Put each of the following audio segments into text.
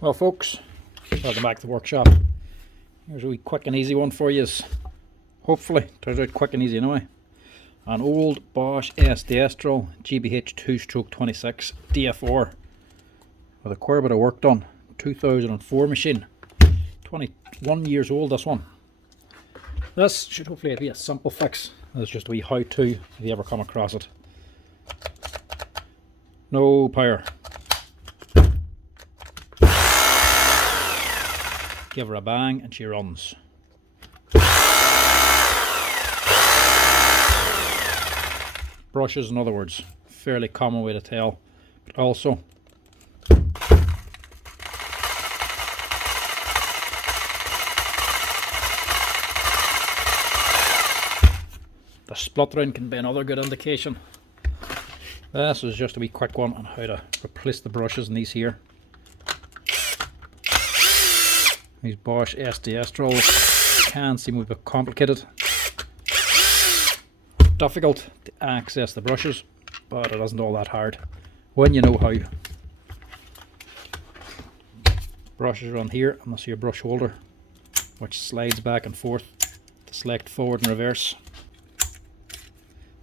Well folks, welcome back to the workshop. Here's a wee quick and easy one for you. Hopefully, turns out quick and easy anyway. An old Bosch SDS Drill GBH 2/26 DF4 with a quite a bit of work done. 2004 machine. 21 years old this one. This should hopefully be a simple fix. It's just a wee how-to if you ever come across it. No power. Give her a bang and she runs. Brushes, in other words, fairly common way to tell, but also the spluttering can be another good indication. This is just a wee quick one on how to replace the brushes in these here. These Bosch SDS drills can seem a bit complicated, difficult to access the brushes, but it isn't all that hard when you know how. Brushes are on here, and this your brush holder, which slides back and forth to select forward and reverse.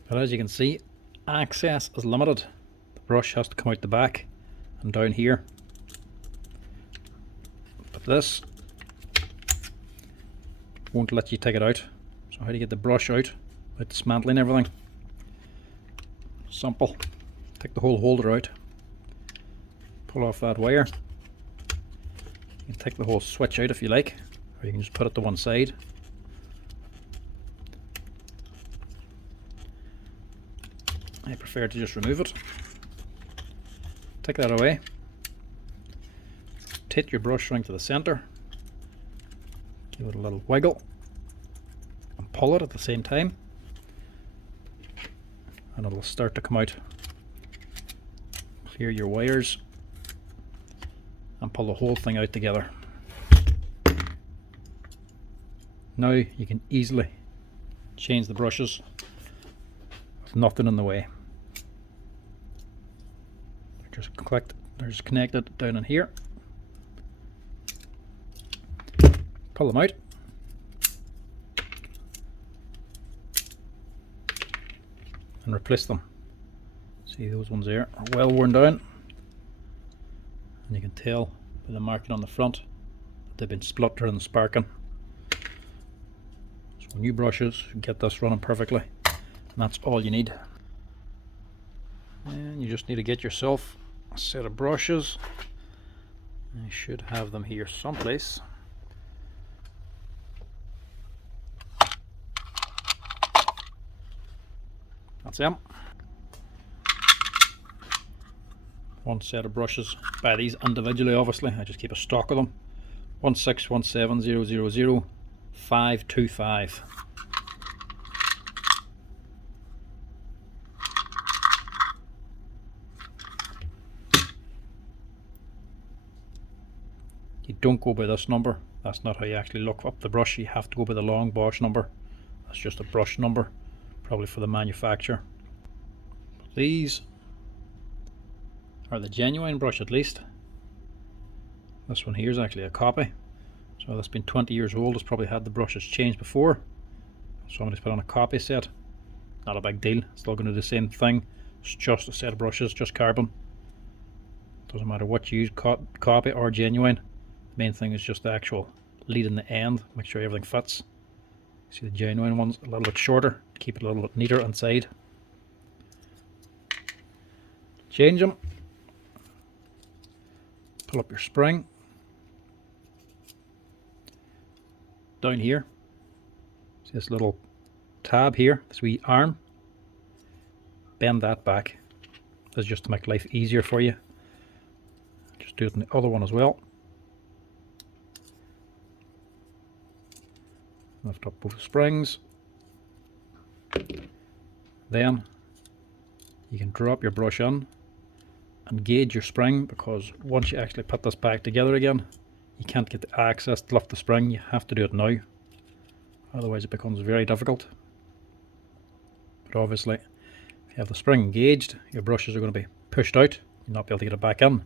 But as you can see, access is limited. The brush has to come out the back and down here. But this won't let you take it out. So how do you get the brush out without dismantling everything? Simple. Take the whole holder out, pull off that wire. You can take the whole switch out if you like, or you can just put it to one side. I prefer to just remove it. Take that away. Take your brush string to the center. Give it a little wiggle and pull it at the same time, and it'll start to come out. Clear your wires and pull the whole thing out together. Now you can easily change the brushes with nothing in the way. They're just connected down in here. Pull them out. And replace them. See, those ones there are well worn down. And you can tell by the marking on the front that they've been spluttering and sparking. So new brushes should get this running perfectly. And that's all you need. And you just need to get yourself a set of brushes. I should have them here someplace. That's them. One set of brushes. Buy these individually, obviously. I just keep a stock of them. 1617000 You don't go by this number. That's not how you actually look up the brush. You have to go by the long Bosch number. That's just a brush number, probably for the manufacturer. But these are the genuine brush, at least. This one here is actually a copy, so that's been 20 years old. It's probably had the brushes changed before. Somebody's put on a copy set. Not a big deal, still going to do the same thing. It's just a set of brushes, just carbon. Doesn't matter what you use, copy or genuine. The main thing is just the actual lead in the end. Make sure everything fits. See, the genuine one's a little bit shorter, keep it a little bit neater inside. Change them. Pull up your spring. Down here, see this little tab here, this wee arm. Bend that back. This is just to make life easier for you. Just do it in the other one as well. Lift up both springs. Then you can drop your brush in and gauge your spring, because once you actually put this back together again, you can't get the access to lift the spring. You have to do it now, otherwise it becomes very difficult. But obviously, if you have the spring engaged, your brushes are going to be pushed out. You'll not be able to get it back in.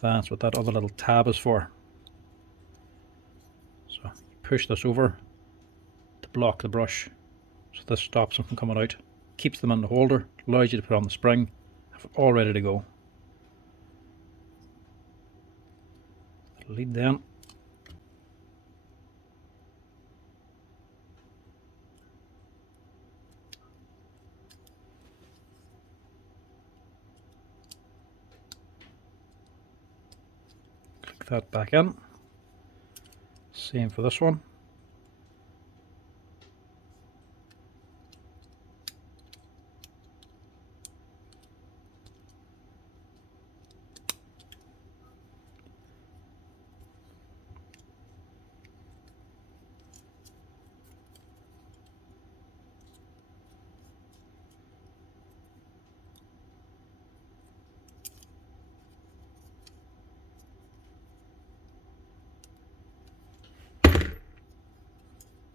That's what that other little tab is for. So you push this over to block the brush, so this stops them from coming out, keeps them in the holder, allows you to put on the spring, have it all ready to go. Lead then. Click that back in. Same for this one.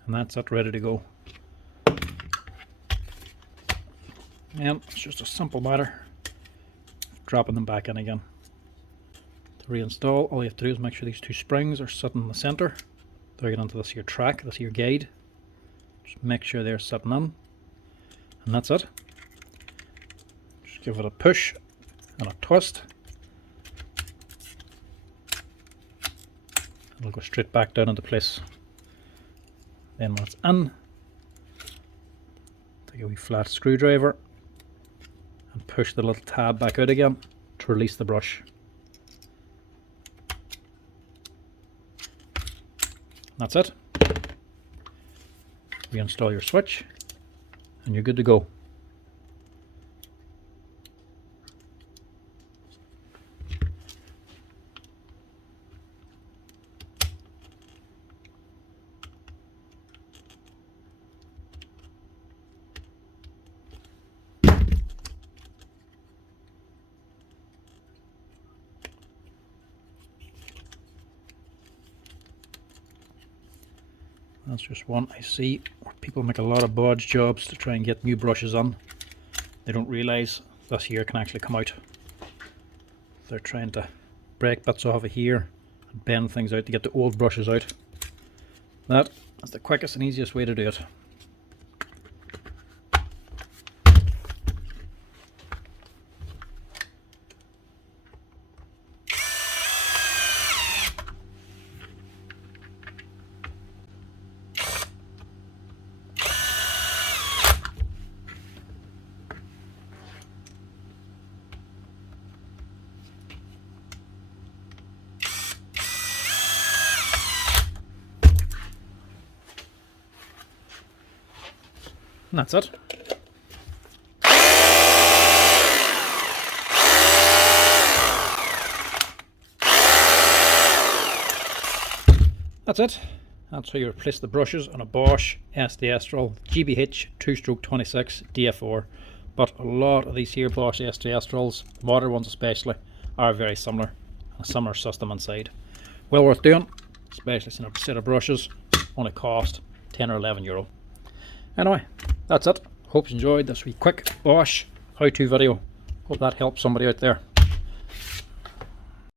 And that's it, ready to go. And it's just a simple matter of dropping them back in again. To reinstall, all you have to do is make sure these two springs are sitting in the center. They're getting into this here track, this here guide. Just make sure they're sitting in. And that's it. Just give it a push and a twist. It'll go straight back down into place. Then when it's in, take a wee flat screwdriver and push the little tab back out again to release the brush. That's it. Reinstall your switch and you're good to go. That's just one I see where people make a lot of bodge jobs to try and get new brushes on. They don't realise this here can actually come out. They're trying to break bits off of here and bend things out to get the old brushes out. That is the quickest and easiest way to do it. And that's it. That's it. That's how you replace the brushes on a Bosch SDS Drill GBH 2-stroke 26 DF4. But a lot of these here Bosch SDS Drills, modern ones especially, are very similar. A similar system inside. Well worth doing, especially since a set of brushes only cost 10 or 11 euro. Anyway, that's it. Hope you enjoyed this wee quick Bosch how-to video. Hope that helps somebody out there.